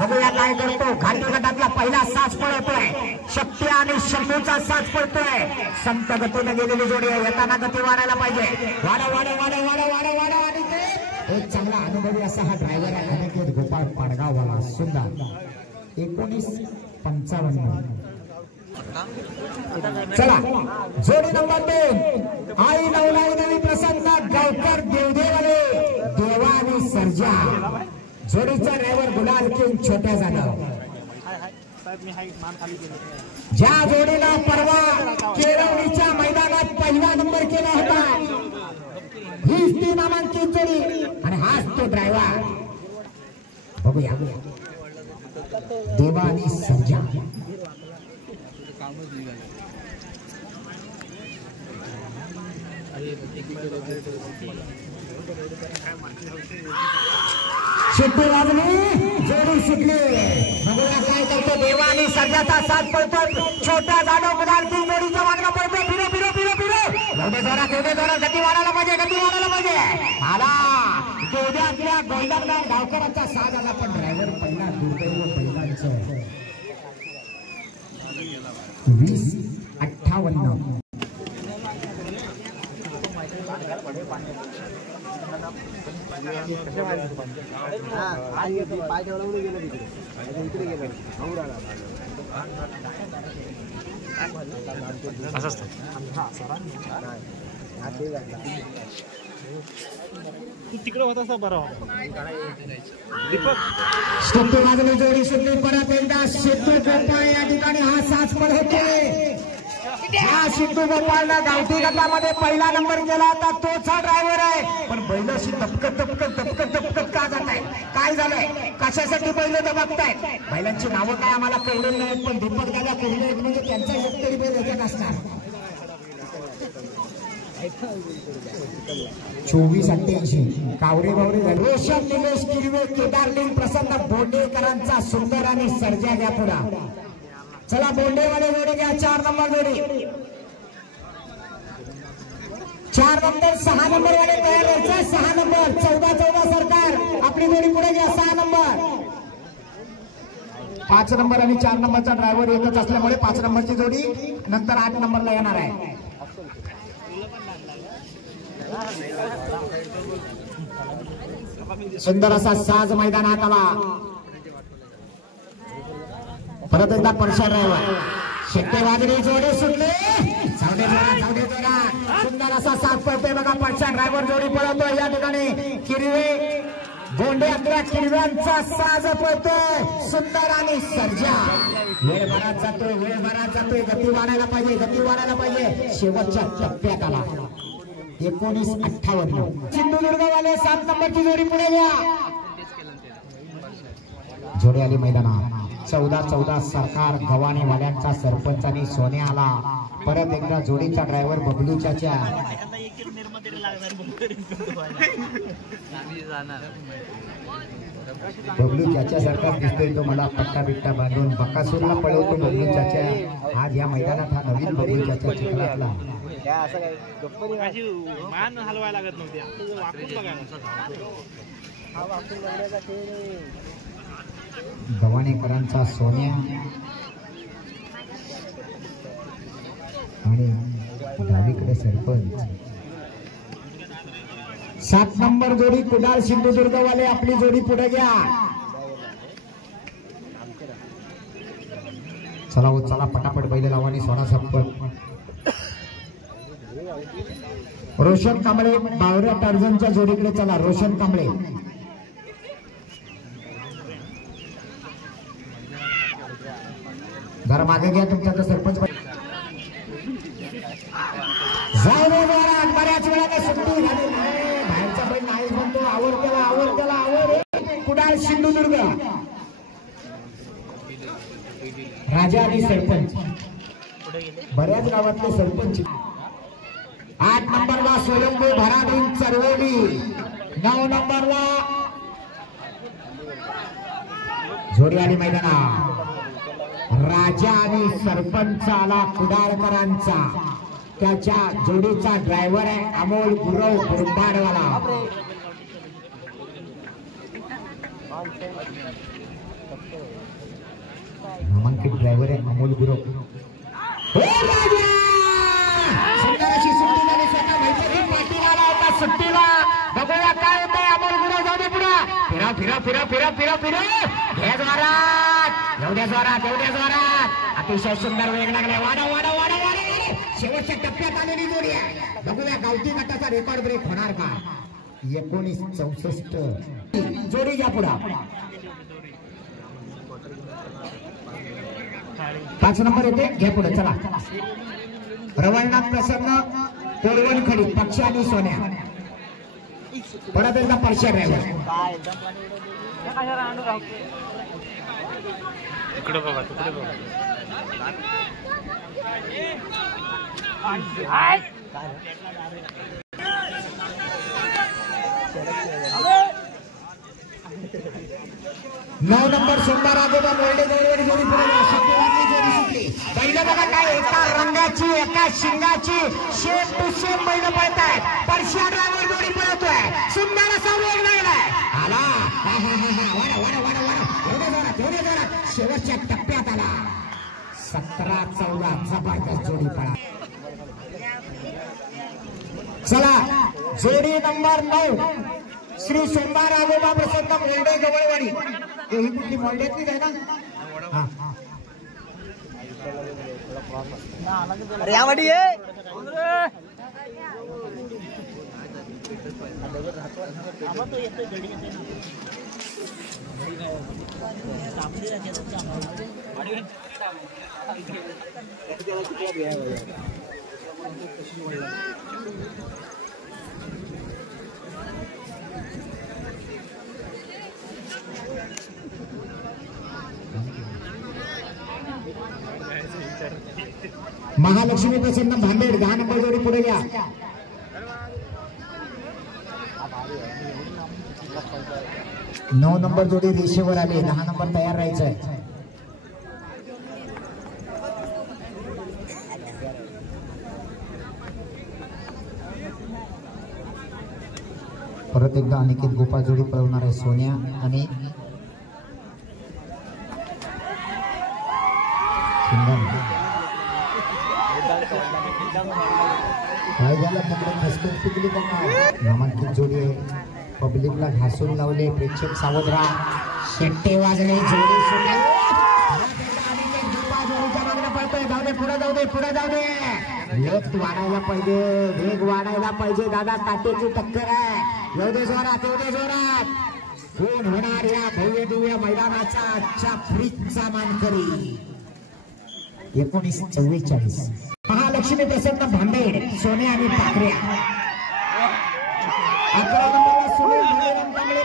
बघूया काय करतो. घाटी गटातला पहिला साज पळतोय. शक्ती आणि शंभूचा साज पळतोय. संत गतीने गेलेली जोडी आहे. येताना गती वाढायला पाहिजे. वाढा वाढा वाढा वाढा वाढा वाढा. आणि ते एक चांगला अनुभवी असा हा ड्रायव्हर आहे अनिकेत गोपाळ पाडगाववाला. सुंदर 1955. चला जोडी नंबर 2 आई नवलाई नवी प्रसन्न गावकर देवदेवाले देवा आणि सर्जा. जोडीचा ड्रायव्हर गुलाल किंग छोट्या जाधव. ज्या जोडीला परवा केरवणीच्या मैदानात पहिला नंबर केला होता हीच ती नामांकित जोडी आणि हाच तो ड्रायव्हर. बघूया देवा आणि सर्जा. शिट्टी वाजली जोडी सुटली. बघूया काय करतो. देवा आणि सर्जाचा साथ पडतो. छोटा जाधव गुलाल किंग जोडीच्या मागणं पडतो. फिरो फिरो फिरो फिरो. एवढे जोरात गती वाढायला पाहिजे. गती वाढायला पाहिजे. आला उद्यातल्या गोल्डन गावकरांचा साथ आला. पण ड्रायव्हर पहिला दुर्दैव पहिलांचं 20-58. तिकडे होता असा बरा होता. सिद्धू बाजूला जोडी सुटली. परत एकदा सिद्धू गोपाळ या ठिकाणी हा साज पळवते. हा सिद्धू गोपाळला गावठी गटामध्ये पहिला नंबर केला होता तोच हा ड्रायव्हर आहे. पण बैलाशी दबकत दबकत दबकत दबकत का जात आहे. काय झालंय. कशासाठी बैल दबकतायत. बैलांची नावं काय आम्हाला कळलेली नाहीत. पण दीपक दादा कळले म्हणजे त्यांचा एक तरी बैल याच्यात असणार. 24-88 कावरे बावरे झाले. रोशन निलेश किरवे केदारलिंग प्रसन्न बोंडेकरांचा सुंदर आणि सर्जा घ्या पुढा. चला बोंडेवाले जोडी घ्या. 4 नंबर जोडी. 4 नंबर 6 नंबर वाले तयार व्हायचं. 6 नंबर 14 सरकार आपली जोडी पुढे घ्या. 6 नंबर 5 नंबर आणि 4 नंबरचा ड्रायव्हर एकच असल्यामुळे 5 नंबरची जोडी नंतर 8 नंबरला येणार आहे. सुंदर असा साज मैदानात आला. परत एकदा परशा ड्रायव्हर. शेट्टे वाजली जोडी सुटली. सुंदर असा साज पडतोय बघा. परशा ड्रायव्हर जोडी पळवतोय या ठिकाणी. किरवे गोंड्यातल्या किरव्यांचा साज पळतोय. सुंदर आणि सर्जा. वेळ भरात जातोय. वेळ भरात जातोय. गती वाढायला पाहिजे. गती वाढायला पाहिजे. शेवटच्या टप्प्यात आला. 19-58 सिंधुदुर्गवाले 7 नंबरची जोडी पुढे घ्या. जोडी आली मैदानात. 14 सरकार गव्हाणेवाल्यांचा सरपंच आणि सोन्या आला. परत एकदा जोडीचा ड्रायव्हर बबलू चाचा. बबलू चाचा सारखाच दिसतोय तो मला. पट्टा बिट्टा बांधून बकासूरला पळवतो बबलू चाचा. आज या मैदानात हा नवीन बबलू चाचा चिखलातला. मान हलवायला लागत नव्हती. गव्हाणेकरांचा सोन्या आणि डावीकडे सरपंच. 7 नंबर जोडी कुडाळ सिंधुदुर्गवाले आपली जोडी पुढे घ्या. चला हो चला पटापट बैल लावानी सोडा सरपंच. रोशन कांबळे बावऱ्या टार्झनच्या जोडीकडे चला. रोशन कांबळे जरा मागे घ्या. तुमच्या सरपंच बऱ्याच वेळाने सुट्टी झाली. बाहेरचा बैल नाहीच म्हणतो. आवड त्याला कुडाळ सिंधुदुर्ग. राजा आणि सरपंच बऱ्याच गावातले सरपंच. 8 नंबरला सोलंबू भराडीन चरवली. 9 नंबरला जोडी आली मैदानात. राजा आणि सरपंच आला कुडाळकरांचा. त्याच्या जोडीचा ड्रायव्हर आहे अमोल गुरव गुरुबाडवाला. नामांकित ड्रायव्हर आहे अमोल गुरव. सुंदर अशी सुट्टी झाली. स्वतः मैत्री पाटील आला होता सुट्टीला. बघूया काय होतंय. अमोल गुरव जाऊ दे पुढे. फिरा फिरा फिरा फिरा फिरा फिरा घे जोरात. एवढ्या जोरात एवढ्या जोरात. अतिशय सुंदर वेग लागलाय. वाडा वाडा वाडा वाडा. शेवटच्या टप्प्यात आलेली जोडी आहे. बघूया गावठी गटाचा रेकॉर्ड ब्रेक होणार का. 1964 जोडी घ्या पुढा. 5 नंबर येते घ्या पुढे. चला रवळनाथ प्रसन्न कोरवणखडी पक्ष आणि सोन्या. परत एकदा परशा ड्रायव्हर. तिकडे बघा तिकडे बघा. 9 नंबर सोमवार आगोबा मोल्डे जोडी जोडी पुढे शक्तिवानची जोडी सुटली. बैल बघा काय एका रंगाची एका शिंगाची शेप टू शेप बैल पळतायत. परशा ड्रायव्हर जोडी पळतोय. सुंदर असा वेग लागलाय. आला वाडा वाडा वाडा वाडा. एवढ्या जोरात एवढ्या जोरात. शेवटच्या टप्प्यात आला. 17-14 जबरदस्त जोडी पळा. चला जोडी नंबर 9 श्री सोमवार आगोबा प्रसन्न मोल्डे गवळवाडी. ही कुठली मोल्डेतलीच आहे ना. रेवाडी आहे. महालक्ष्मी प्रसन्न भांडेड 10 नंबर जोडी पुढे घ्या. 9 नंबर जोडी रेषेवर आली. 10 नंबर तयार राहायचं आहे. परत एकदा अनिकेत गोपाळ जोडी पळवणार आहे सोन्या आणि काय झालं तिकडे खसखस पिकली त्यांना. नामांकित जोडी आहे. पब्लिकला घासून लावले. प्रेक्षक सावध राहा. शेट्टे वाजले. जोडी सुटली. जोडीच्या मागण्या पळतोय. जाऊ दे पुढे जाऊ दे पुढे जाऊ दे. लेफ्ट वाढायला पाहिजे. वेग वाढायला पाहिजे. दादा काटेची टक्कर आहे. येऊ दे जोरात येऊ दे जोरात. कोण होणार या भव्य दिव्य मैदानाचा आजच्या फ्रीजचा मानकरी. 1944 महालक्ष्मी प्रसन्न भांडेड सोने आणि पाकऱ्या. 11 नंबरला सुनील भांडेड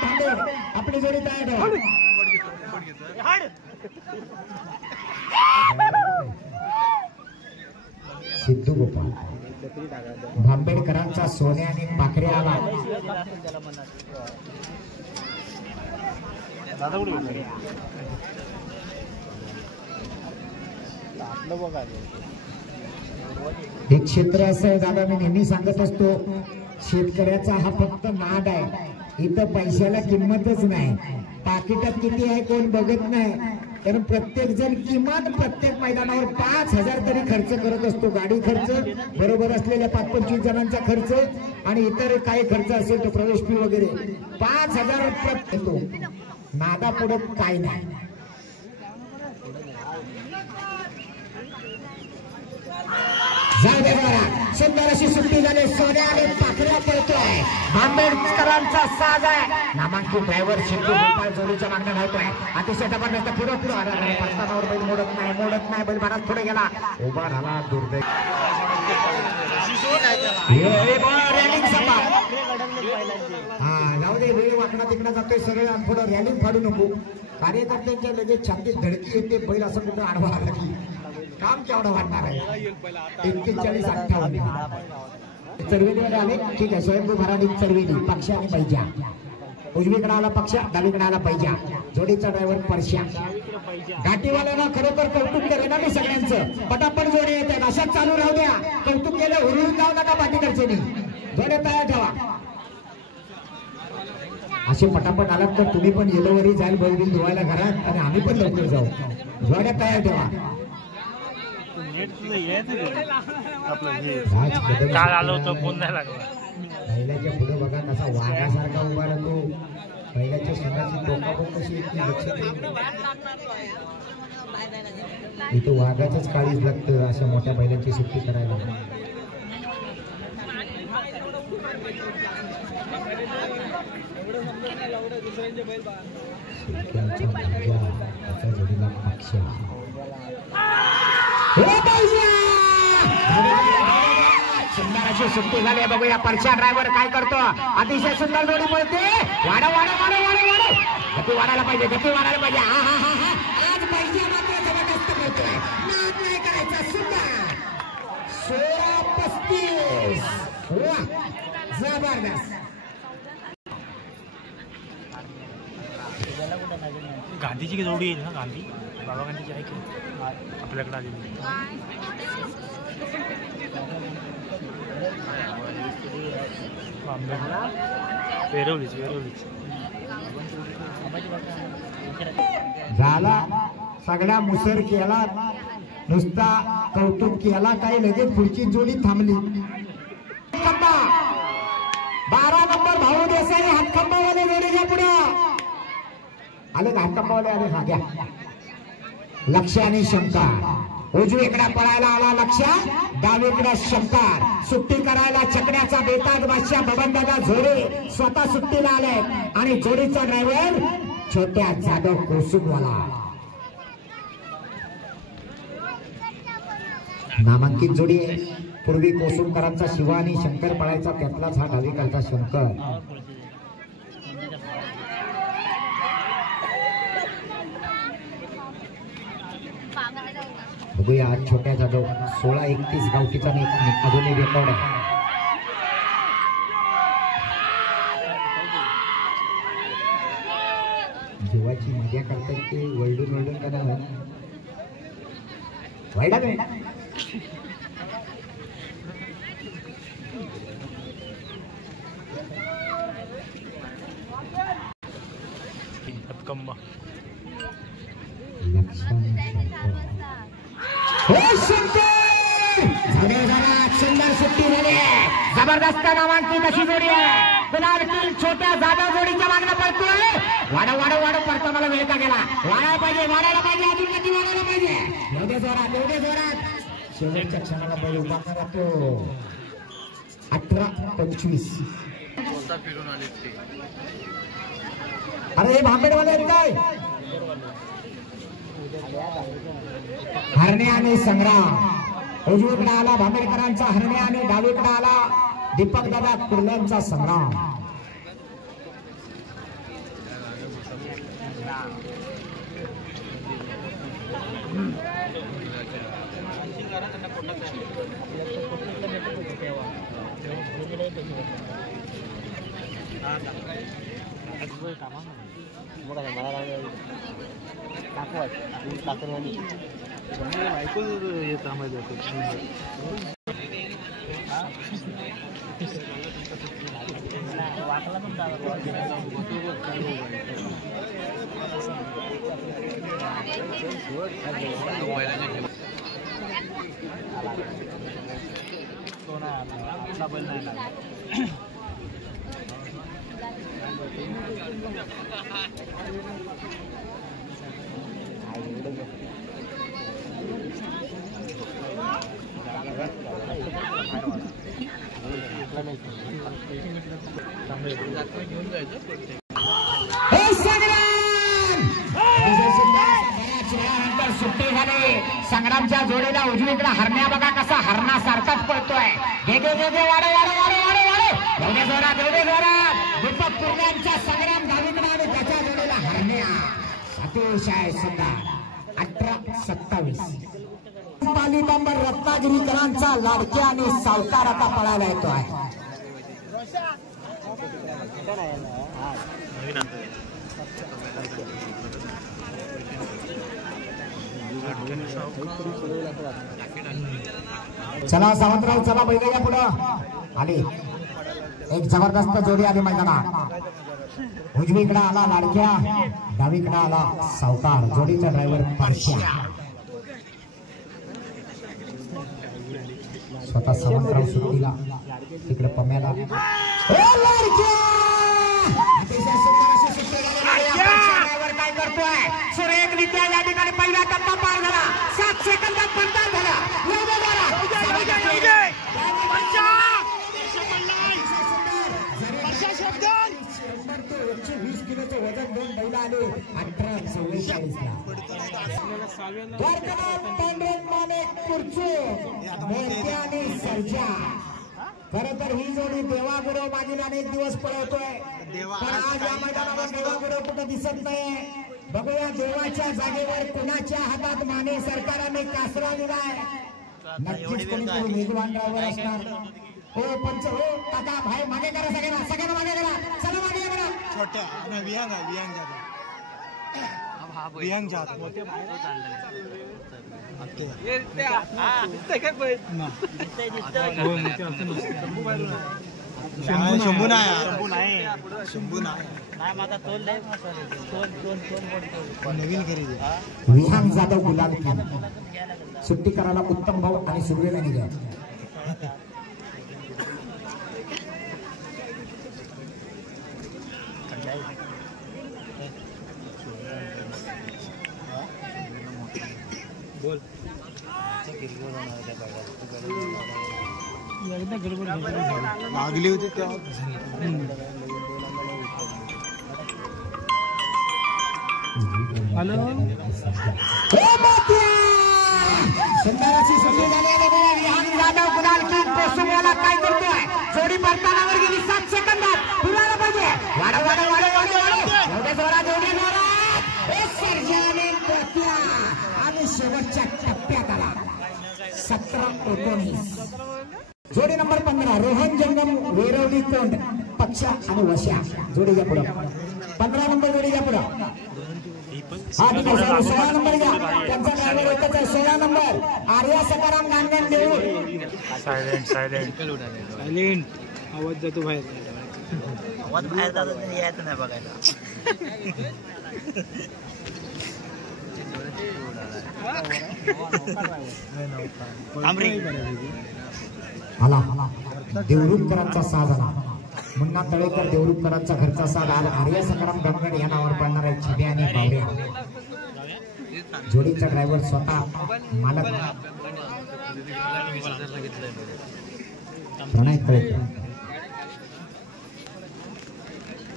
भांडेड. आपली जोडी तयार आहे. सिद्धू गोपाळ भांबेडकरांचा सोने आणि पाकऱ्या आला. हे क्षेत्र असं आहे दादा. मी नेहमी सांगत असतो शेतकऱ्याचा हा फक्त नाद आहे. इथं पैशाला किंमतच नाही. पाकिटात किती आहे कोण बघत नाही. कारण प्रत्येक जण किमान प्रत्येक मैदानावर 5,000 तरी खर्च करत असतो. गाडी खर्च बरोबर असलेल्या 5-25 जणांचा खर्च आणि इतर काही खर्च असेल तो प्रवेश फी वगैरे 5,000 येतो. नादा पुढे काय नाही. सुंदर अशी सुट्टी झाली. सोन्या आणि पाकऱ्या पळतोय. आंबेडकरांचा साज आहे. नामांकित ड्रायव्हर सिद्धू गोपाळ जोडीच्या मागण्या घालतोय. अतिशय जबरदस्त पुढे पुढे पडतानावर बैल मोडत नाही बैल बराच पुढे गेला. उभा राहिला. दुर्दैव जाऊ दे. वेळ वाकडा तिकडा जातोय. सरळ पुढे रॅलिंग फाडू नको. कार्यकर्त्यांच्या लगेच छातीत धडकी येते. बैल असं कुठं आडवा आला की काम केवढं वाटणार आहे. 41-58 चरवेलीमध्ये आले. ठीक आहे. स्वयंभू भराडी चरवेली पक्ष आणि बैजा उजवीकडे आला पक्षा, डावीकडे आला पैजा. जोडीचा ड्रायव्हर परश्या. घाटीवाल्यानं खरोखर कौतुक केलं ना मी सगळ्यांचं. पटापट जोडी येतात, अशाच चालू राहू द्या. कौतुक केलं, हुरळून जाऊ नका पाठीकडचे. जोड्या तयार ठेवा. असे पटापट आलात तर तुम्ही पण येलोवरी जाईल बैलबिल धुवायला घरात आणि आम्ही पण लवकर जाऊ. जोड्या तयार ठेवा. काल आलो होतो, फोन नाही लागला. बैलाच्या पुढे बघा कसा वाघासारखा उभा राहतो. बैलाच्या शिंगाची टोका पण कशी इथं वाघाचंच काळीच लागतं अशा मोठ्या बैलांची सुट्टी करायला. सुंदर सुट्टी झाली. बघूया परशा ड्रायव्हर काय करतो. अतिशय सुंदर जोडी पळते. वाढा वाढा वाढा वाढा वाढा. गती वाढायला पाहिजे, गती वाढायला पाहिजे. हा हा हा हा. आज पैसे मात्र जबरदस्त पळतोय. नाद नाही करायचा. सुंदर 16-35. जबरदस्त. गांधीची जोडी येईल ना. गांधी बाबा गांधीची आहे की आपल्याकडे आलेली. वेरवलीच वेरवलीच झाला. सगळ्या मुसर केला, नुसता कौतुक केला. काही लगेच पुढची जोडी थांबली. 12 नंबर भाऊ देसाई हातखंबावाले जोडीच्या पुढे आले. हातखंबावाले आले. हा घ्या. लक्ष आणि शंकर. उजवीकडे पळायला आला लक्ष, डावीकडे शंकर. सुट्टी करायला चकण्याचा बेताज बादशाह बबनदादा झोरे स्वतः सुट्टीला आले. आणि जोडीचा ड्रायव्हर छोट्या जाधव कोसुमवाला. नामांकित जोडी आहे. पूर्वी कोसुमकरांचा शिवा आणि शंकर पळायचा, त्यातलाच हा डावीकडचा शंकर. बघूया आज छोट्या जाधव 16-31 गावठीचा अजूनही रेकॉर्ड आहे. जीवाची मजा करतात ते वळडून वळडून करावं. वाईडा काय हातकंबा. सुंदर सुट्टी झाली. जबरदस्त नामांकित अशी जोडी आहे. गुलाल किल छोट्या जाधव जोडीच्या मागणं पडतोय. वाढव वाढव वाढव पडतो. मला वेळ का गेला. वाढायला पाहिजे, वाढायला पाहिजे, अजून किती वाढायला पाहिजे. एवढे जोरात, एवढे जोरात. शेवटच्या क्षणाला बैल उभा राहतो. 18-25. अरे हे भांबेडवाले आहेत काय. हरणे आणि संग्राम. उजवीकडे आला भांबेडकरांचा हरणे आणि डावीकडे आला दीपक दादा कुर्ल्यांचा संग्राम. सुट्टी झाली. संग्रामच्या जोडीला उजवीकडे हरण्या बघा कसा हरणासारखाच पळतोय. वेगळे वेगळे वाडे वाडे वाडे वाडे वाडे एवढे जोरात, एवढे जोरात. दीपक कुर्ल्यांचा संग्राम डावीकडे आणि त्याच्या जोडीला हरण्या. अतिशय सुंदर. 18-27. पालितांबर रत्नागिरीकरांचा लाडक्या आणि सावकार आता पळायला येतो आहे. चला सावंतराव चला बैल घ्या पुढं आले एक जबरदस्त जोडी आली मैदानात उजवीकडे आला लाडक्या डावीकडे आला सावकार जोडीचा ड्रायव्हर पारश्या स्वतः सावंतराव सुट्टीला तिकडे पम्याला काय करतोय सुरेखरित्या या ठिकाणी पहिला टप्पा पार झाला 7 सेकंदात पंचाळ झाला वजन 2 बैल आले 1844 खर तर ही जोडी देवागुरव मागील अनेक दिवस पळवतोय पण आज या मैदानावर देवागुरव कुठं दिसत नाही बघूया देवाच्या जागेवर कुणाच्या हातात माने सरकारने कासरा दिलाय नक्कीच कोणीतरी वेगवान ड्रायव्हर असणार हो पंच हो काका भाई मागे करा सगळ्यांना मागे करा चला मागे करा छोट्या विहंग जात मोठे शंभू नवीन खरेदी विहान जाधव गुलाल सुट्टी करायला उत्तम भाऊ आणि सूर्य यांनी घ्या बोल लागली होती त्या हॅलो सुंदर अशी सुट्टी झाली विहान जाधव गुलाल पोसुमवाला काय करतोय जोडी परतानावर गेली 7 सेकंदात पुरायला पाहिजे एवढे जोरात सर्जाने पोचला आणि शेवटच्या टप्प्यात आला 17-19 जोडी नंबर 15 रोहन जंगम वेरवली कोंड पक्षा आणि वश्या जोडी घ्या पुढं 15 नंबर जोडी घ्या पुढं हा ठीक आहे 16 नंबर घ्या त्यांचा ड्रायव्हर एकच आहे 16 नंबर आर्या सकाराम गांगण देऊ सायलेंट आवाज जातो बाहेर यायचं नाही बघायला आला देवरुखकरांचा साज आला मुन्ना तळेकर देवरुखकरांचा घरचा साज आर्या सकाराम गंगड या नावावर पडणार आहे छब्या आणि बावऱ्या जोडीचा ड्रायव्हर स्वतः मालक प्रणय तळेकर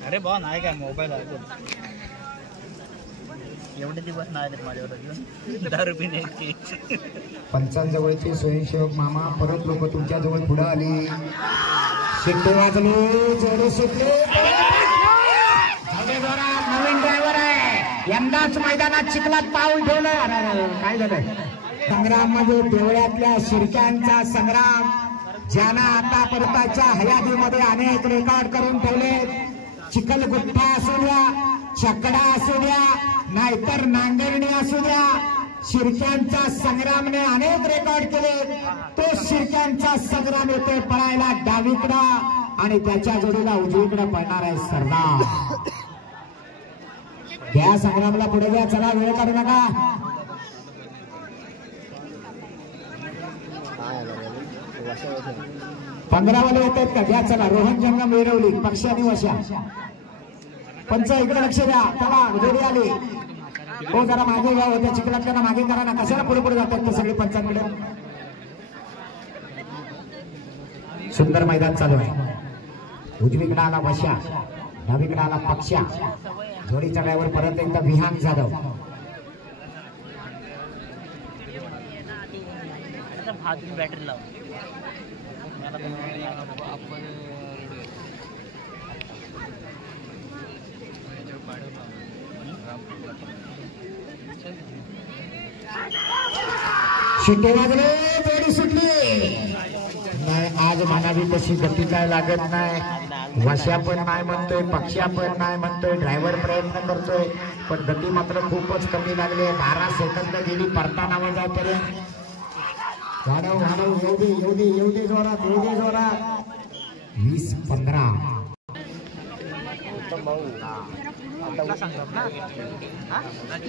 अरे बा नाही काय मोबाईल आहे एवढे दिवस नाही माझ्यावर घेऊन 10 पिण्याची पंचांजवळचे स्वयंसेवक मामा परत लोक तुमच्या जवळ पुढे आली शिट्टे वाजले जोडे सुटले नवीन ड्रायव्हर आहे यंदाच मैदानात चिखलात पाऊल ठेवलं काय झालंय संग्राम मध्ये देवळ्यातल्या शिरक्यांचा संग्राम ज्यांना आतापर्यंतच्या हयातीमध्ये अनेक रेकॉर्ड करून ठेवले चिखलगुट्टा असू द्या छकडा असू द्या नाहीतर नांगरणी असू द्या शिरक्यांचा संग्रामने अनेक रेकॉर्ड केले तो शिरक्यांचा संग्राम येते पळायला डावीकडा आणि त्याच्या जोडीला उजवीकडे पळणार आहे सरदार घ्या संग्रामला पुढे घ्या चला वेळ काढू नका पंधरावाले येत आहेत का घ्या चला रोहन जंगम वेरवली पक्ष आणि वशा पंच इकडे लक्ष द्या चला जोडी आली हो जरा मागे घ्या होत्या चिखलातल्या मागे करा ना कशाला पुढे पुढे जातात ते सगळे पंचांकडे सुंदर मैदान चालू आहे उजवीकडे आला वशा डावीकडे आला पक्षा जोडीचा ड्रायव्हर परत एकदा विहान जाधव बॅटरी लाव शिट्टे वाजले जोडी सुटली आज आज म्हणावी तशी गती काय लागत नाही. वशा पण नाही म्हणतोय, पक्षा पण नाही म्हणतोय, ड्रायव्हर प्रयत्न करतोय पण गती मात्र खूपच कमी लागली. 12 सेकंद गेली परताना जाईपर्यंत. वाढव वाढव, येऊ दे जोरात, 20-15.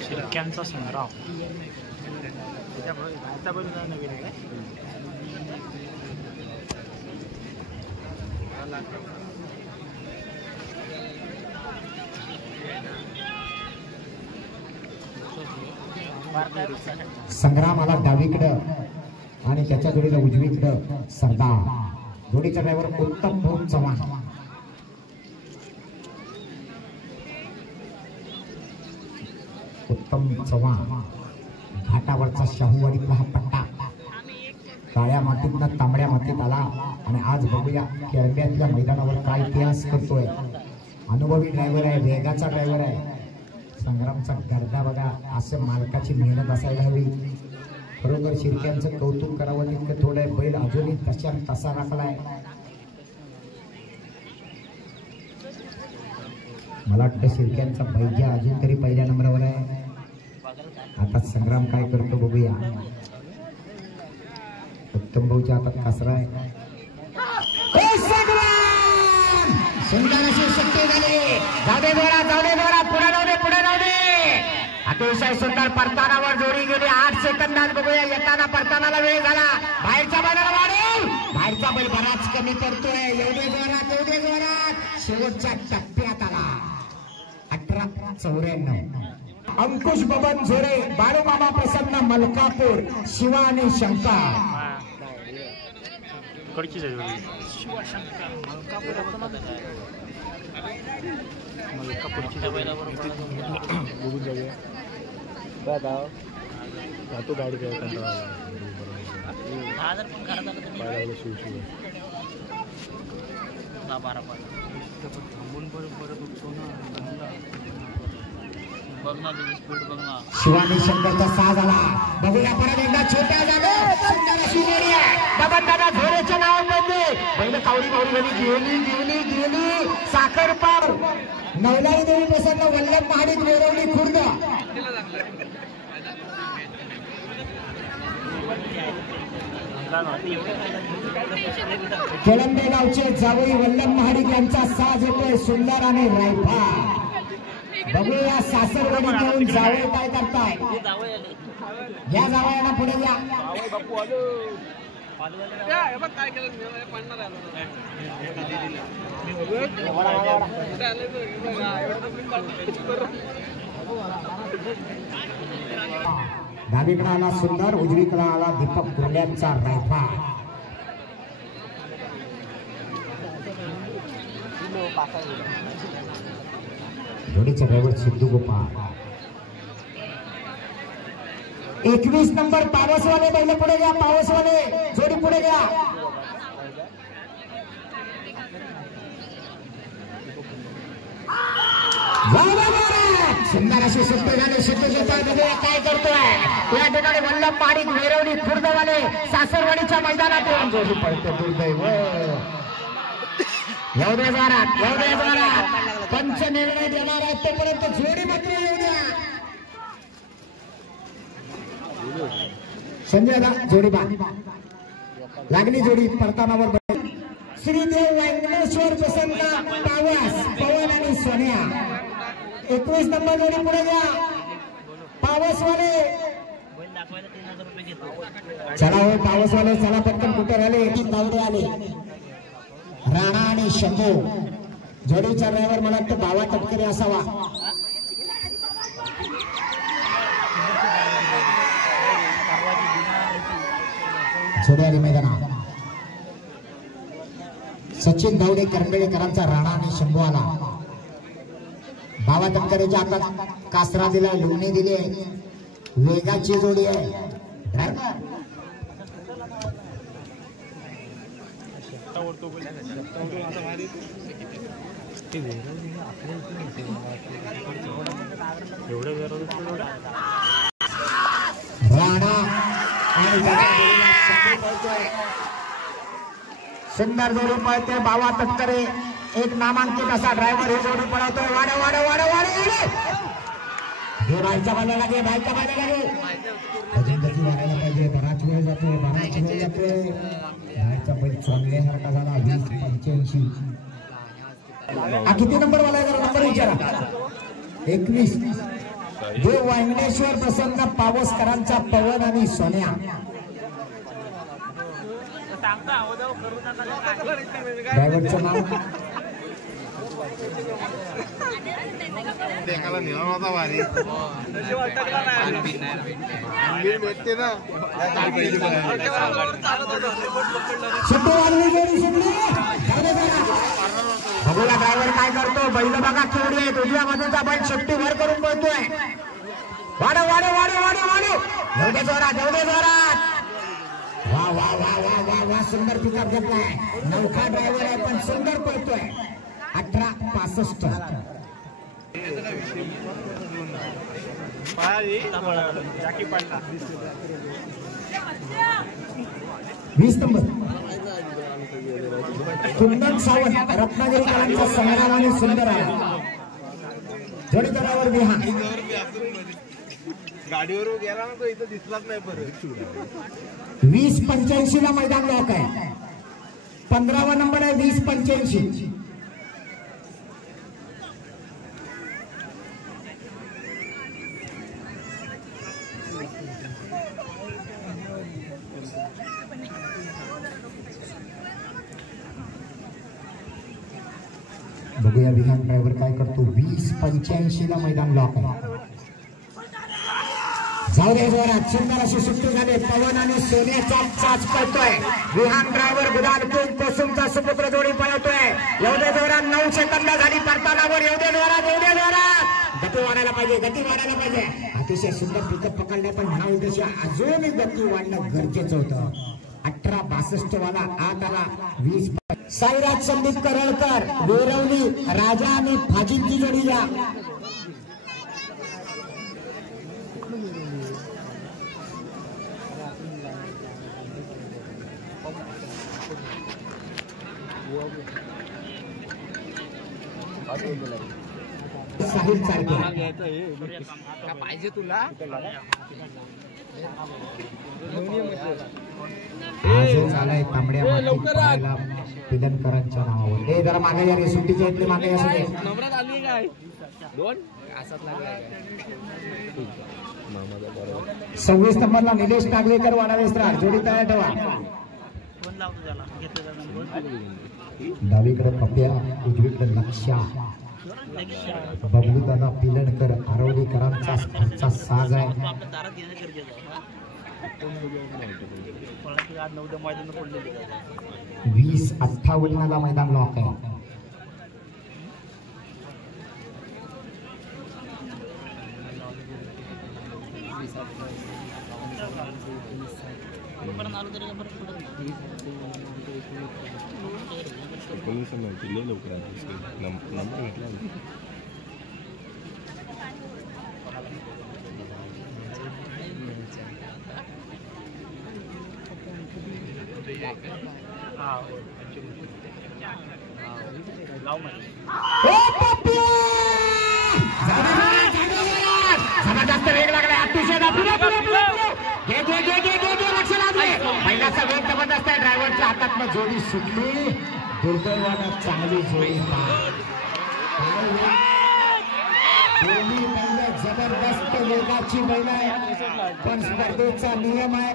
शिर्क्यांचा संग्राम. संग्राम आला डावीकडं आणि त्याच्या जोडीला उजवीकडं सरदार. जोडीचा ड्रायव्हर उत्तम भाऊ चव्हाण. उत्तम चव्हाण घाटावरचा शाहूवाडीतला हा पट्टा काळ्या मातीतनं तांबड्या मातीत आला आणि आज बघूया केरब्यातल्या मैदानावर काय इतिहास करतोय. अनुभवी ड्रायव्हर आहे, वेगाचा ड्रायव्हर आहे. संग्रामचा गर्दा बघा, असं मालकाची मेहनत असायला हवी. खरोखर शिर्क्यांचं कौतुक करावं तितकं थोडं. बैल अजूनही तसा राखलाय. मला वाटतं शिर्क्यांचा बैजा अजून तरी पहिल्या नंबरावर आहे. आता संग्राम काय करतो बघूया. उत्तम भाऊच्या हातात कासरा आहे. सुंदर अशी शक्ती झाली. जाऊ दे पुढे जाऊ दे. अतिशय सुंदर परतानावर जोडी गेली. 8 सेकंदात बघूया. येताना परतानाला वेळ झाला. बाहेरच्या बैलाला वाढेल. बाहेरचा बैल बराच कमी पडतोय. एवढे जोरात शेवटच्या टप्प्यात आला. 18-94. अंकुश बबन झोरे, बाळूमामा प्रसन्न मलकापूर, शिवा आणि शंकर. तो गाडी काय शिवानी शंकरचा 6 झाला. बघूया परत एकदा छोट्या जागेत सुंदर अशी जोडी आहे. बबन दादा झोरेच्या नावामध्ये बैल कावडी गेली. साखरपार नवलाई देवी प्रसन्न वल्लभ महाडिक वेरवली खुर्द. केळंबे गावचे जावई वल्लभ महाडिक यांचा 6 येतोय. सुंदर आणि रायफा. बघूया सासरवाडी घेऊन जावई काय करताय. या जावयाला पुढे घ्या. डावीकडे आला सुंदर, उजवीकडे आला दीपक कुर्ल्यांचा रायफा. जोडीचा ड्रायव्हर सिद्धू गोपाळ. 21 नंबर पावसवाले बैल पुढे घ्या. पावसवाले जोडी पुढे घ्या. सुंदर अशी सुट्टी झाली. सिद्धू गोपाळ बघूया काय करतोय. या ठिकाणी वल्लभ महाडिक वेरवली खुर्दवाले सासरवाडीच्या मैदानातून जोडी पडतो. दुर्दैव. येऊ दे जोरात. पंच निर्णय देणार आहेत तोपर्यंत जोडी मात्र येऊ द्या. संजय दा जोडी बा लागली. जोडी परतानावर श्रीदेव व्यंकटेश्वर प्रसन्न पावस, पवन आणि सोन्या. 21 नंबर जोडी पुढे घ्या. पावसवाले चला हो. पावसवाले चला पटकन कुठे राहिले. बावडे आले. राणा आणि शंभू. जोडीचा ड्रायव्हर मला वाटतं बावा टपकरी असावा. छोड्याली मैदानात सचिन धावडे करंबेळेकरांचा राणा आणि शंभू आला. बावा टपकरीच्या हातात कासरा दिला, लुंगणी दिली. वेगाची जोडी आहे. राणा आणि सुंदर जोडी पळते बावा तटकरे एक नामांकित असा ड्रायव्हर ही जोडी पळवतोय वाडे वाडे वाडे वाडे हे बाईच्या बाजूला घे बाईच्या बाजूला घे अजून गती वाढायला पाहिजे बराच वेळ जातोय बराच वेळ जातोय बाईचा बैल चोरल्यासारखा झाला 20-85 हा किती नंबर वाला आहे नंबर विचारा 21 देव वांगणेश्वर प्रसन्न पावसकरांचा पवन आणि सोन्या ड्रायव्हरचं नाव देखाला निळा होता भारी भेटते ना बघूया ड्रायव्हर काय करतो बैल बघा केवढी आहे उजव्या बाजूचा बैल शेपटी वर करून बोलतोय वाडे वाडे वाडे वाडे वाडे जेवढे जोरात वा वा वा वा वा वा सुंदर पिकअप घेतलाय नौका ड्रायव्हर आहे पण सुंदर पळतोय 18-65 20 नंबर कुंदन सावंत रत्नागिरीकरांचा संग्राम आणि सुंदर आहे जोडीदारावर विहान गाडीवर गेला ना तो इथं दिसलाच नाही परत 20-85 ला मैदान लॉक आहे 15वा नंबर आहे 20-85 बघूया विहान ड्रायव्हर काय करतो 20-85 ला मैदान लॉक आहे जाऊ दे जोरात सुंदर अशी सुट्टी झाली पवन आणि सोन्याचा चाच पळतोय विहान ड्रायव्हर गुदाल किंग कोसुमचा सुपुत्र जोडी पळतोय एवढे जोरात 9 सेकंद झाली परतानावर एवढे जोरात गती वाढायला पाहिजे अतिशय सुंदर पिकअप पकडले पण म्हणा उद्देश अजून गती वाढणं गरजेचं होतं 18-62 वाला आत आला 20 साईराज संदीप करळकर वेरवली राजा आणि फाजींची जोडी या साहिल चालतो पाहिजे तुला आज झालाय तांबड्या मातीला पिलनकरांच्या नावावर हे जरा मागे या रे सुट्टीच्या इथले मागे या सगळे नंबरात आली काय 2 असाच लागलाय 26 नंबरला निलेश नागवेकर वाडावेस्त्रार जोडी तयार ठेवा डावीकडे पप्या उजवीकडे लक्ष्या बबलू दादा पिलनकर आरवलीकरांचा घरचा साज आहे 20-58 ला मैदान लॉक आहे नंबर घेतला जबरदस्त वेग लागलाय अतिशय लक्ष लागले पहिल्याचा वेग जबरदस्त आहे ड्रायव्हरच्या हातात जोडी सुटली दुर्दैवानं चांगली जोडी बैल जबरदस्त वेगाची बैल आहे पण स्पर्धेचा नियम आहे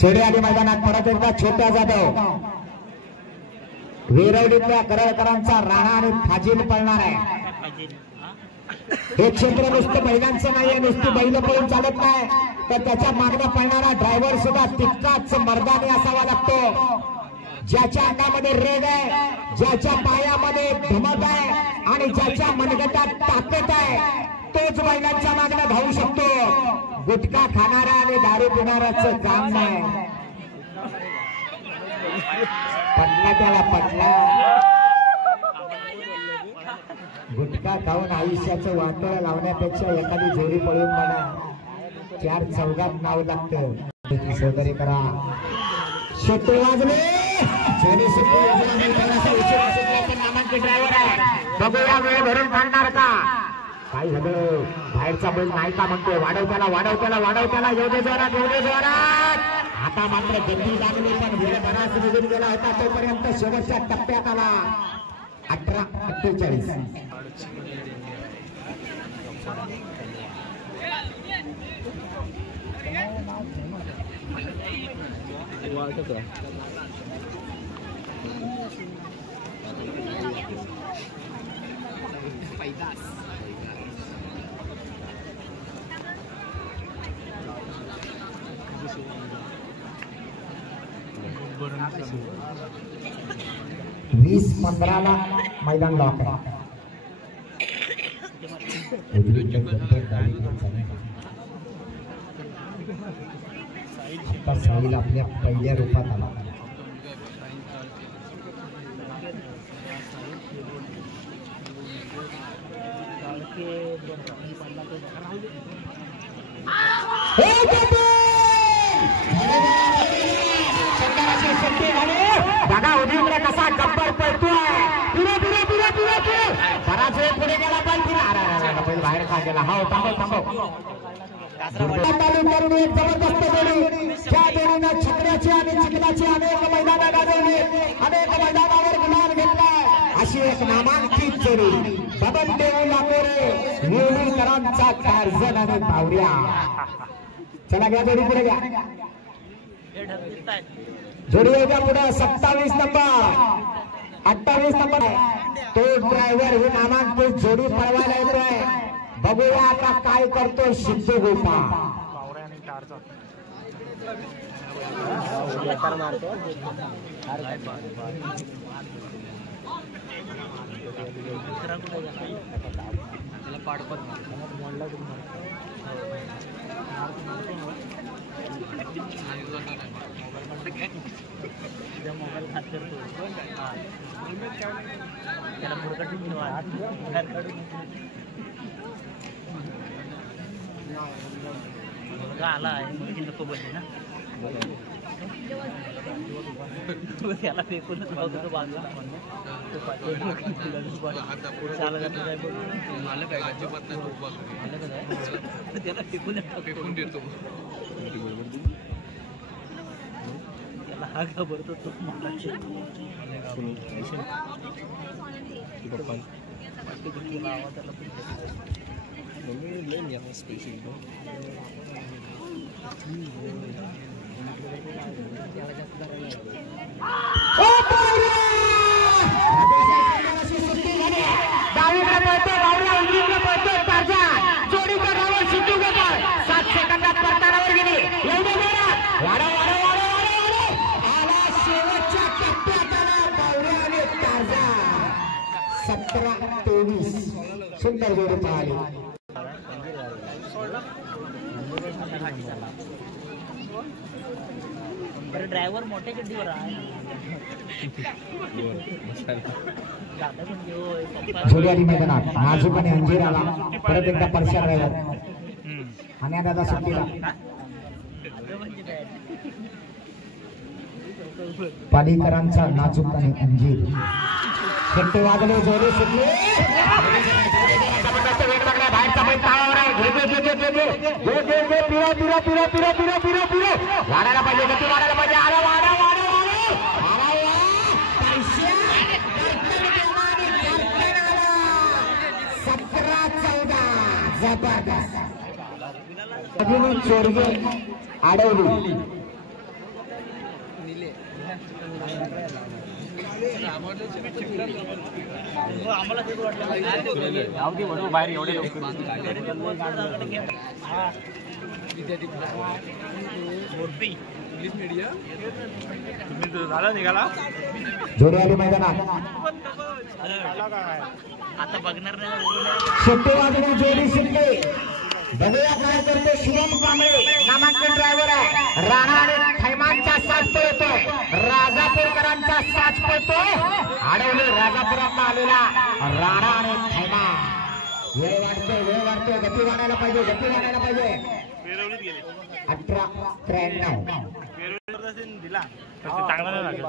छेडे आली मैदानात परत एकदा छोट्या जाधव वेरवडीतल्या करळकरांचा राणा आणि फाजील पळणार आहे हे क्षेत्र नुसतं बैलांचं नाहीये नुसती बैल पळून चालत नाही तर त्याच्या मागणं पळणारा ड्रायव्हर सुद्धा तितकाच मर्दानी असावा लागतो ज्याच्या अंगामध्ये रेग आहे ज्याच्या पायामध्ये धमक आहे आणि ज्याच्या मनगटात ताकद आहे तोच बैलांच्या मागणं धावू शकतो गुटखा खाणारा आणि दारू पिणाराचं काम नाही पटला त्याला पटला गुटखा खाऊन आयुष्याचं वाटोळं लावण्यापेक्षा एखादी जोडी पळून म्हणा 4 चौघात नाव लागतं सोदरी करा शेट्टे वाजले नामांकित ड्रायव्हर आहे बघूया वेळ भरून काढणार का काय झालं बाहेरचा बैल नाही का म्हणतोय वाढवत्याला येऊ दे जोरात आता मात्र गंदी लागली पण वेळ बराच निघून गेला होता तोपर्यंत शेवटच्या टप्प्यात आला 18:48 20:15 मैदान लॉक आहे साहिल आपल्या पहिल्या रूपात आला दादा उजवीकडे कसा गब्बर पळतोय बराच वेळ पुढे गेला पण बाहेर का गेला हो थांबव एक जबरदस्त जोडी त्या जोडीनं छकड्याची आणि चिखलाची अनेक मैदानात गाजवली अनेक मैदानावर गुलाल घेतलाय अशी एक नामांकित जोडी बबन देव लाकोरे वेळीकरांचा टार्झन आणि बावऱ्या चला घ्या जोडी पुढे घ्या जोडी येत्या पुढे 27 नंबर 28 नंबर तो ड्रायव्हर ही नामांकित जोडी पळवायला येतोय बघूया आता काय करतो सिद्धू गोपाळ आला आहे मुलगी नको बोलली ना त्याला फेकूनच नव्हतं बाजूला त्याला फेकून देतो त्याला हा घाबरतो तो जोडीचा ड्रायव्हर सिद्धू गोपाळ 7 सेकंदात परतारावर गेली आला शेवटच्या टप्प्यात आला बावऱ्या आणि ताजा 17-23 सुंदर जोडी पाहिली ड्रायव्हर मोठ्या गड्डीवर जोडी आली मैदानात नाजूकपणे अंजीर आला परत एकदा परशा ड्रायव्हर आणि दादा सुट्टीला पालीकरांचा नाजूकपणे अंजीर शेट्टे वाजले जोडी सुटली बाहेरचा बैल तावावर आहे वाढायला पाहिजे गती वाढायला पाहिजे चोरगे अडवली बाहेर एवढे झाला निघाला जोडी आली मैदानात आता बघणार नाही शेट्टे वाजली जोडी शिकले बघूया काय करते शुभम कांबळे नामांकित ड्रायव्हर आहे राणा आणि थैमानचा साथ पळतोय राजापूरकरांचा साथ पळतोय अडवले राजापुरात आलेला राणा आणि खैमा. वेळ वाढतोय गती वाढायला पाहिजे 18-93 दिला चांगला नाही लागेल.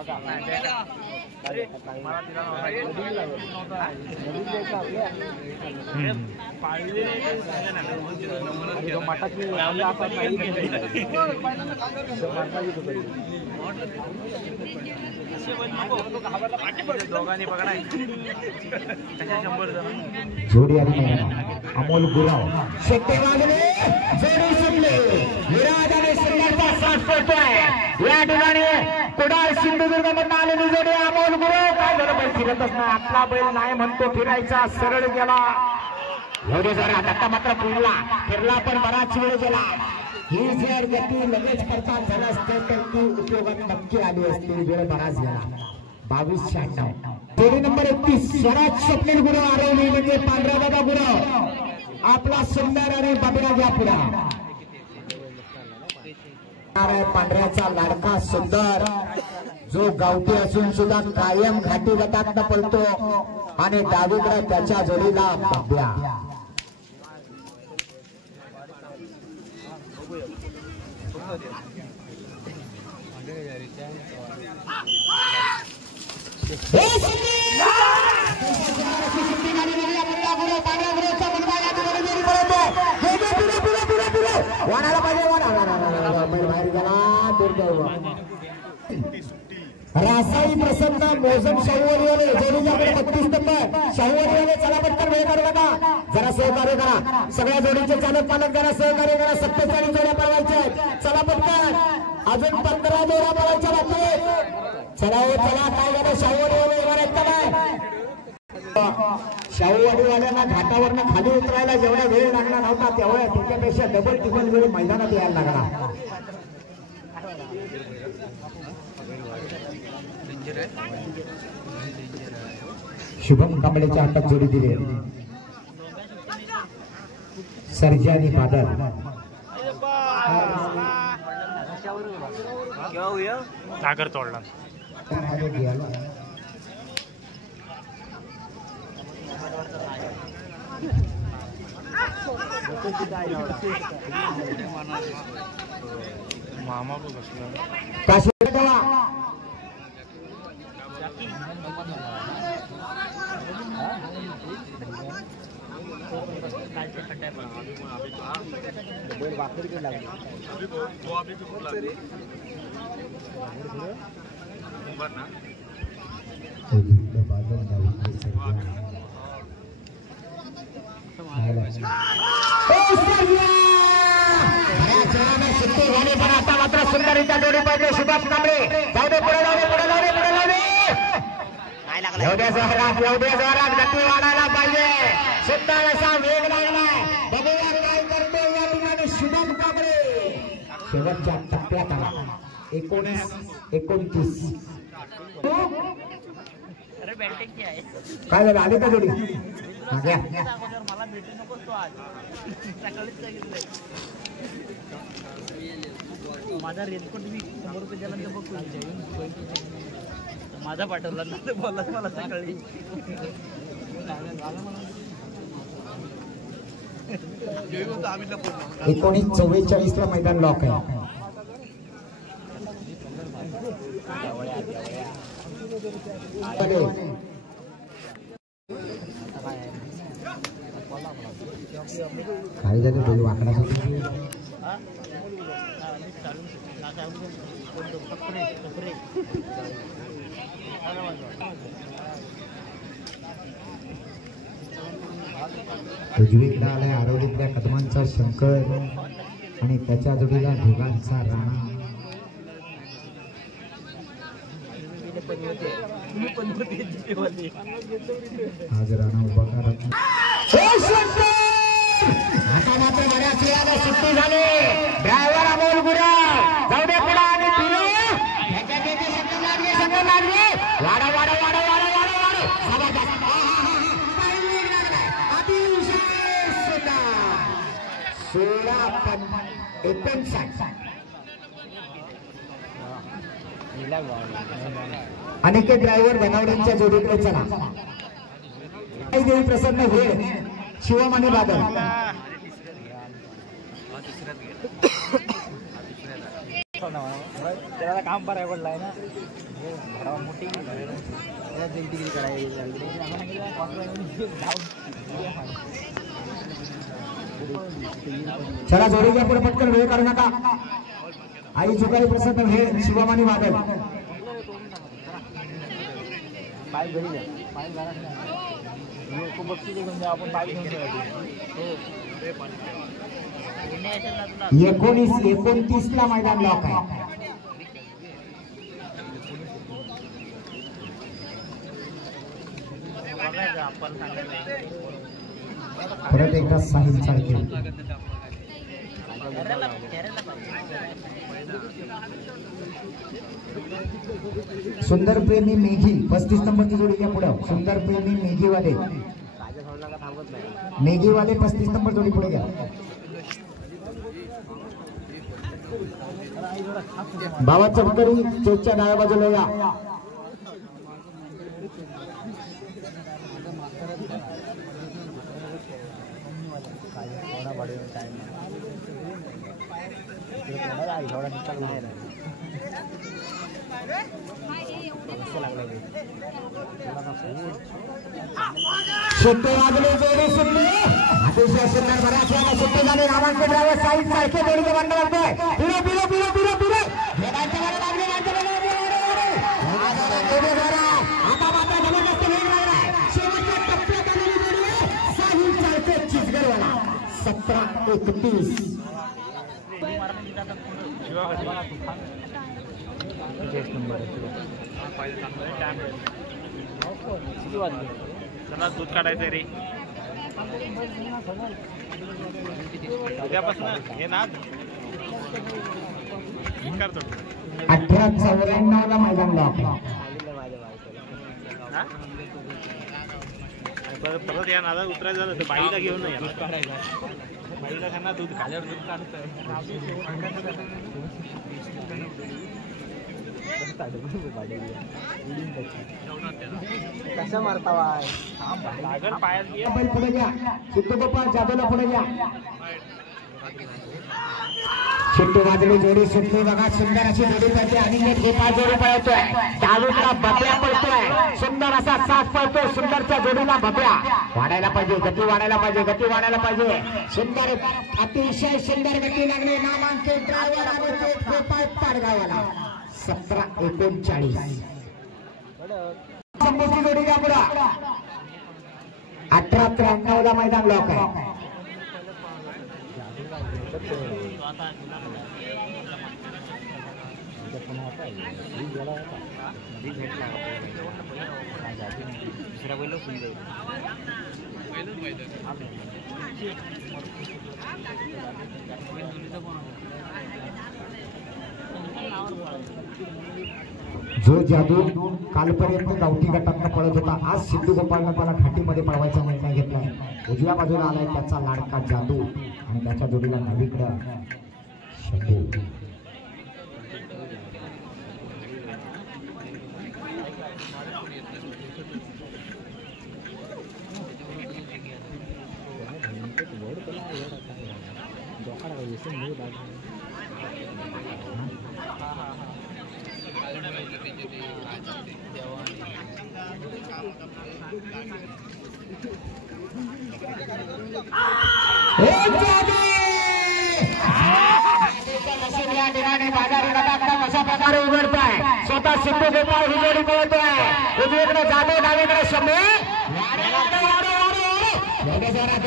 दोघांनी पकडा जोडी आली अमोल गुराव शेट्टे वाजले जोडी सुटले. विराज आणि सुंदरचा साथ पडतोय या ठिकाणी. कुडाळ सिंधुदुर्ग मधून आलेली जोडी अमोल गुराव. काय झालं बैल फिरतच नाही. आपला बैल नाही म्हणतो फिरायचा, सरळ गेला. एवढे जरा आता मात्र फिरला पण बराच वेळ गेला. ही जर गती लगेच पडताळ झाला असते तर ती उपयोगात नक्की आली असती. वेळ बराच गेला. 22-96. जोडी नंबर 31 स्वराज स्वप्नील गुरु आरवली म्हणजे पांढरा बाबा गुरु. आपला सुंदर आणि बाबरा घ्या पुढा. पांढऱ्याचा लाडका सुंदर जो गावठी असून सुद्धा कायम घाटी गटात पळतो आणि डावीकडे त्याच्या जोडीला बाब्या. रासाई प्रसन्न मोजन शाहूवाले जोडीच्या 32 नंबर शाहूवाले. चला पटकन वेळ काढू नका, जरा सहकार्य करा. सगळ्या जोडीचे चालक पालक जरा सहकार्य करा. 47 जोड्या पळवायच्या. चला पटकन, अजून 15 जोड्या पळवायच्या बाकी. चला चला. काय झालं शाहूवाले शाहूवाडीवाल्यांना घाटावरनं खाली उतरायला जेवढा वेळ लागणार नव्हता तेवढ्या त्याच्यापेक्षा डबल वेळ मैदानात यायला लागला. शुभम कांबळेच्या हातात जोडी दिली सर्जानी बादल. सागर तोडला. मामा को बसला मात्र सुंदरीच्या जोडी पाहिजे. सुभाष कांबळे जाऊ दे पुढे जोरात गती वाढायला पाहिजे. सुंदर असा वेग लागलाय. बघूया काय करतो या ठिकाणी शुभम कांबळे. शेवटच्या टप्प्यात आला. 19-29. काय झालं आले का जोडी? माझा रेनकोट मी 100 रुपये द्यायला तर बघतो. माझा पाठवला ना तर बोलला मला सकाळी. 1944 ला मैदान लॉक आहे. काय झालं बोल वाकडा उजवीकडे आलाय आरोडीतल्या कदमांचा शंकर आणि त्याच्या जोडीला ढोगांचा राणा. आज राणा उभा करत आता मात्र बऱ्याच वेळाला सुट्टी झाली. ड्रायव्हर अमोल गुराव जाऊ दे पुढे आणि फिरू संघ लागले. वाडा वाडा वाडा वाडा वाडा वाडा 16-59. अनेक ड्रायव्हर धनावड्यांच्या जोडीकडे चला. देवी प्रसन्न भेड शिवम आणि बादल. त्याला काम करायला पडलाय ना मोठी चला जोडी घ्या पुढे पटकन वेळ काढू नका. आई झुकाई प्रसन्न भेड शिवम आणि बादल. पाय घरी द्या पाय बघती म्हणजे आपण पाय घेऊन 19-29 ला मैदान लॉक आहे. परत एकदा साहिल सारखे सुंदर प्रेमी मेघी 35 नंबरची जोडी घ्या पुढे. सुंदर प्रेमी मेघीवाले 35 नंबर जोडी पुढे घ्या. बाबा चपकरी चेकच्या डाव्या बाजूला या. सुट्टी वाजली जोडी सुटली अतिशय सुंदर बऱ्याच वेळा सुट्टी झाली. रामांचे ड्रायव्हर साईड सारखे जोडीचे बंड लागतोय. पिरो पिरो पिरो पिरो पिरो आता मात्र जबरदस्त वेग लागलाय. शेवटच्या टप्प्यात आलेली जोडी आहे साहिल सारखे चिचगरवाला 17-31. चला दूध काढायचं रे उद्यापासून हे ना 18-94 ला मैदान लॉक. परत या नादा उतरायचं झालं तर बाईला घेऊन नाही बाईला त्यांना दूध खाल्यावर दूध काढतोय. कशा मारता लागण पायात पुढे घ्या. चित्तूगोपाळ जाधवला पुढे घ्या. चित्तू वाजली जोडी सुटली बघा. सुंदर अशी जोडी पडते आणि गोपाळ जोडी पळतोय. डावीकडा बकऱ्या पळतोय. सुंदर असा साथ पळतोय. सुंदरच्या जोडीला बकऱ्या वाढायला पाहिजे. गती वाढायला पाहिजे. गती वाढायला पाहिजे. सुंदर अतिशय सुंदर गती लागली. नामांकित ड्रायव्हर गोपाळ पाडगाववाला 17-39. समोरची जोडी घ्या पुढे. 18-93 ला मैदान लॉक आहे. जो जादू कालपर्यंत गावठी गटात पळत होता आज सिद्धू गोपाळनं त्याला घाटीमध्ये पळवायचा निर्णय घेतलाय. उजव्या बाजूला आलाय त्याचा लाडका जादू आणि त्याच्या जोडीला नवीकडं शंभू. कशा प्रकारे उघडताय स्वतः सिद्धू गोपाळ ही जोडी पळतोय. उजवीकडे जाधव डावीकडे शंभू. एवढे जोरात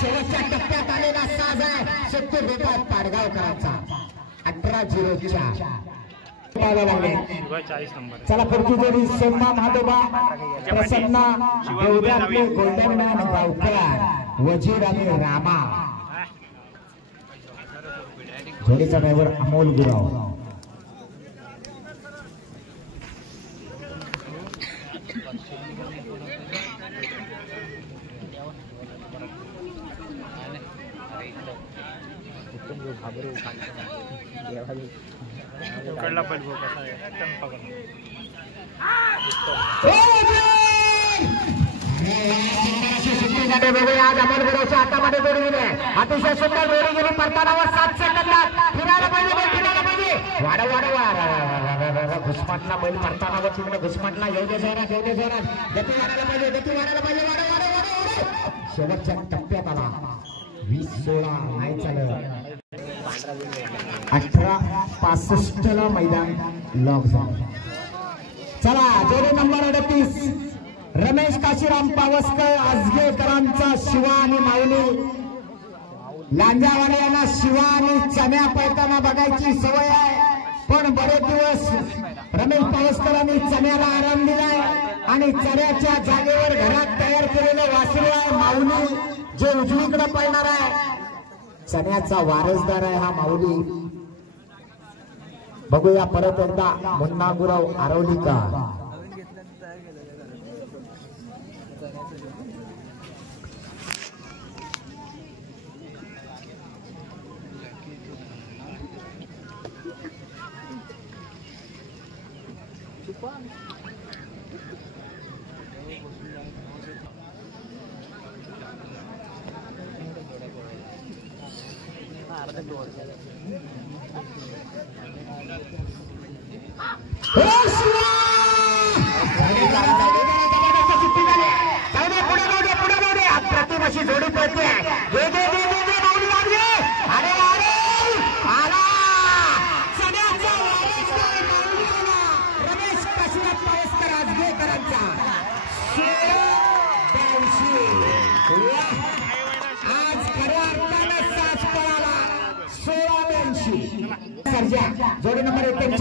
शेवटच्या टप्प्यात आलेला साज आहे सिद्धू गोपाळ पाडगावकरांचा 18-04 लागले. चला पुढची जोडी सोमा महादेवा प्रसन्ना देवदारले गोल्डन मॅन गावकर वजीर आणि रामा. जोडीचा ड्रायव्हर अमोल गुराव. कळला पाहिजे ठिकाणी बघूया आज अमोलगडाच्या हातामध्ये जोडी गेली अतिशय सुंदर जोडी गेली परतानावर 7 सेकंदात फिरायला पाहिजे वाढ घुसमटला बैल परतानावर तिकडे घुसमटला येऊ दे जोरात गती वाढायला पाहिजे वाढ शेवटच्या टप्प्यात आला 20-16 नाही चालत 18-65 ला मैदान लॉक झालं. चला जोडी नंबर 38 रमेश काशीराम पावसकर आजगेकरांचा शिवा आणि माऊली लांजावाले यांना शिवा आणि चण्या पळताना बघायची सवय आहे पण बरेच दिवस रमेश पावसकरांनी चण्याला आराम दिलाय आणि चण्याच्या जागेवर घरात तयार केलेलं वासरू आहे माऊली जे उजवीकडे पळणार आहे चण्याचा वारसदार आहे हा माऊली. बघूया परत एकदा मुन्ना गुरव आरवलीका प्रतिमाशी जोडी पडते रमेश काशीराम पावसकर आजगेकरांचा आज खऱ्या अर्थानं साज पळाला 16-82 सर्जा जोडी नंबर 41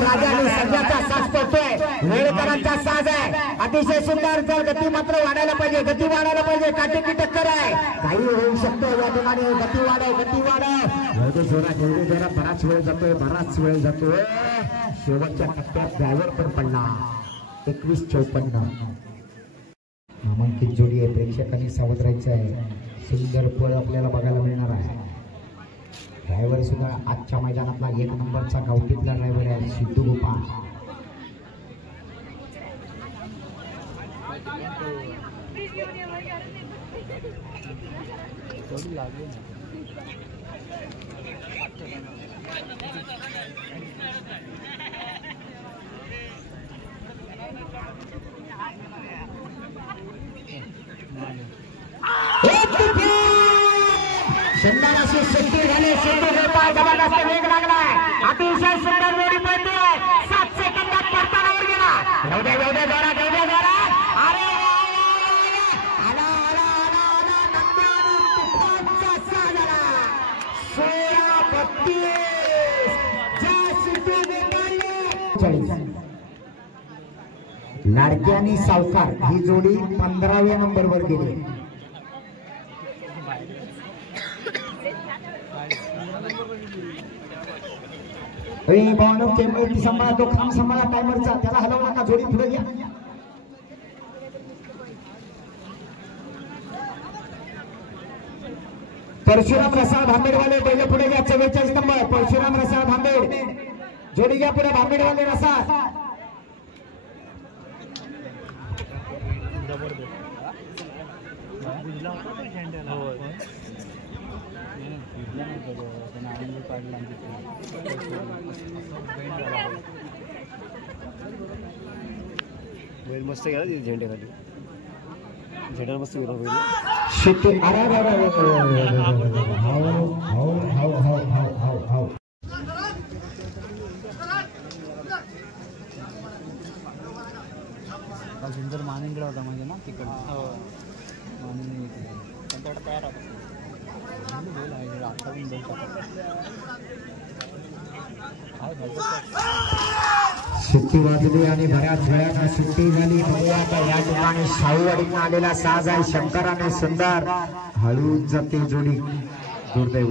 राजा साज पडतोय वेळकरांचा साज आहे अतिशय सुंदर जर गती मात्र वाढायला पाहिजे काटेकी टक्कर आहे काही होऊ शकतो या ठिकाणी गती वाढव जोरात बराच वेळ जातोय शेवटच्या टप्प्यात ड्रायव्हर पण पडला 21-54 नामांकित जोडी आहे प्रेक्षकांनी सावध राहायचं आहे सुंदर पळ आपल्याला बघायला मिळणार आहे. ड्रायव्हर सुद्धा आजच्या मैदानातला 1 नंबरचा गावठीतला ड्रायव्हर आहे सिद्धू गोपाळ. सुंदर अशी सुट्टी झाली सिद्धू गोपाळ जबरदस्त वेग लागलाय अतिशय सुंदर जोडी पळते 7 सेकंदात परतानावर गेला जाऊ दे जोरात अरे लाडकी आणि सावकार ही जोडी 15व्या नंबरवर गेली. सांभाळा तो खांब सांभाळा टायमरचा त्याला हलवू नका जोडी पुढे घ्या. परशुराम रसाळ भांबेडवाले पहिले पुढे घ्या 44 नंबर परशुराम रसाळ भांबेड जोडी घ्या पुढे भांबेडवाले रसाळ बैल मस्त गेला झेंडे खाली झेंडा मस्त गेला शिट्टी अरे सुंदर मानेंकडे होता म्हणजे ना तिकडे त्यांच्याकडे तयार होता सुट्टी वाजली आणि बऱ्याच वेळानं सुट्टी झाली. आता या ठिकाणी शाहूवाडीनं आलेला साज आहे शंकराने सुंदर हळूच जाते जोडी दुर्दैव.